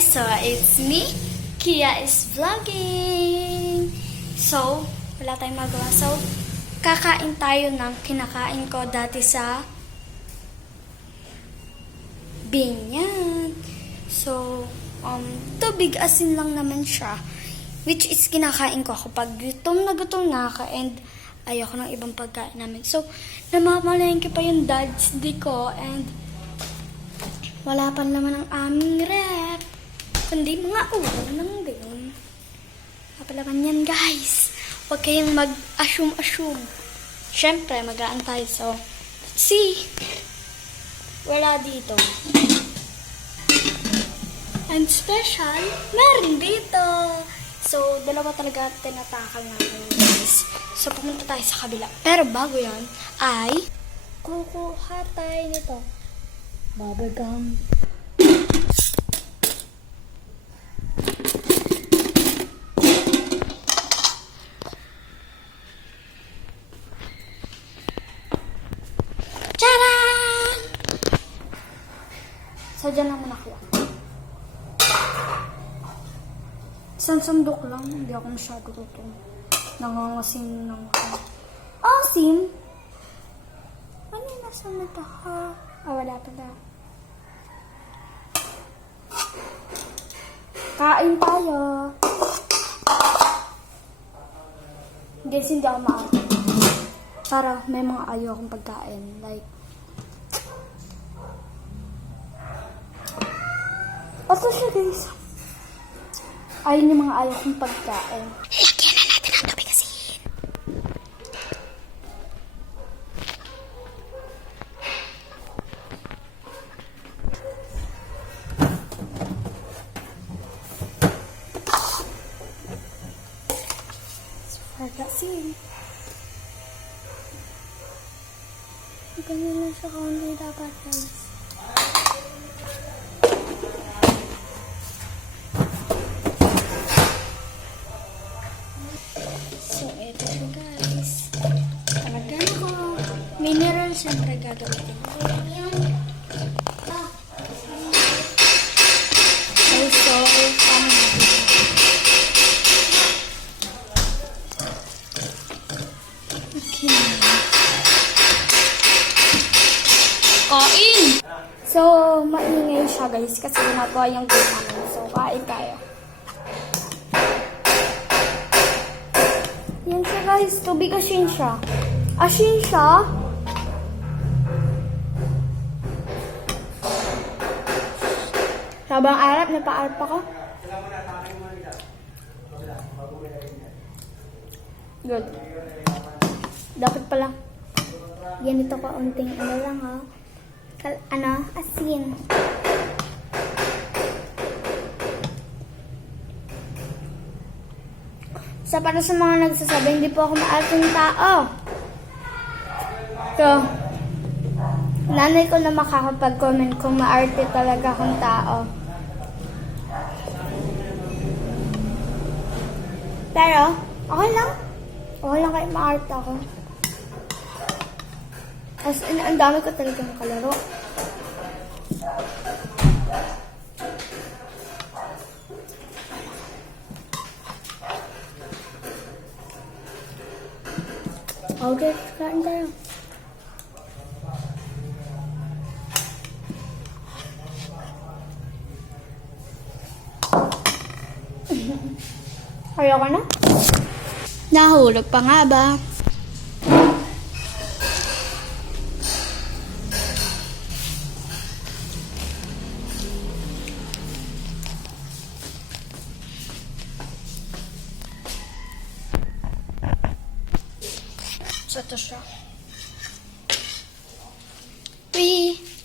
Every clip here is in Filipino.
guys, so it's me, Kia is vlogging. So, wala tayong magawa. So, kakain tayo ng kinakain ko dati sa Binyan. So, tubig asin lang naman siya. Which is kinakain ko kapag gutom na ako and ayoko ng ibang pagkain namin. So, namamalengke pa yung dads di ko and wala pa naman ang aming rep. Kundi mga ulam lang din. Kapalaman yan, guys. Huwag kayong mag-assume. Siyempre, magaan tayo. So, let's see. Wala dito. And special, meron dito. So, dalawa talaga tinatakal namin, guys. So, pumunta tayo sa kabila. Pero bago yan, ay kukuha tayo nito. Bubble gum. Tcharan! So, dyan lang muna kaya. Isang sandok lang. Hindi ako masyado tutong. Nangangasin ng asin? Ano yung nasa mata ha? Wala pala. Kain tayo. Hindi ako maaari. Para may mga ayaw akong pagkain. Like, ito siya guys. Ayun yung mga ayaw kong pagkain. Lagyan na natin ang tubig kasi. Kasi ganyan lang siya kaunti dapat guys. So ito siya guys. Talagyan ko mineral siyempre gagamitin ko. Also, kain! So, maingay siya guys kasi ginagawa yung game namin. So, kain tayo. Yan siya guys. Tubig asin siya. Asin siya. Habang arap, napaarap ako. Good. Dapat pala. Yan ito kaunting ano lang ha. Asin. So, para sa mga nagsasabi, hindi po ako maating tao. So, nanay ko na makakapag-comment kung maarte talaga akong tao. Pero, okay lang. Okay lang kahit maarte ako. As in, ang dami ko talaga makalaro. Okay, kain tayo. Kaya ka na? Nahulog pa nga ba? So, ito siya.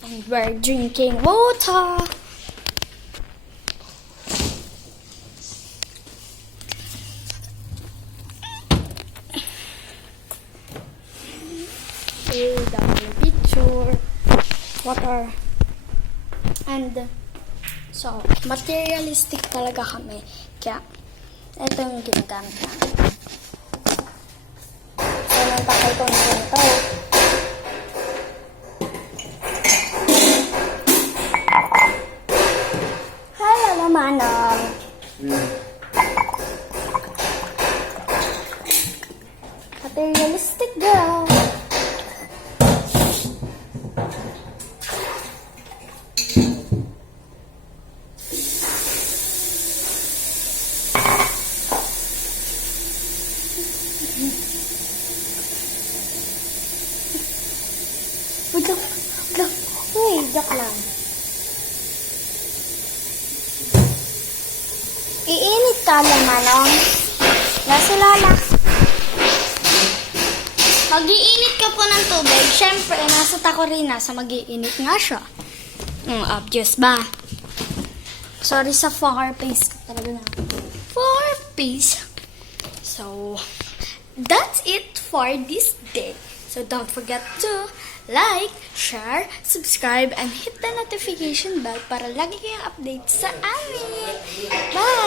And we're drinking water. Double picture. Water. And, so, materialistic talaga kami. Kaya, ito yung ginagamit namin. So, nagtakay ko na ito. Hi, Lala. Manong. Materialistic girl. Wait lang. Uy, joke lang. Iinit ka lang, Manong. Nasa Lola. Mag-iinit ka po ng tubig. Siyempre, nasa takorina sa mag-iinit nga siya. Obvious ba? Sorry sa far face ko talaga na. Far face. So, that's it for this day. So, don't forget to like, share, subscribe, and hit the notification bell para lagi kayong update sa amin. Bye!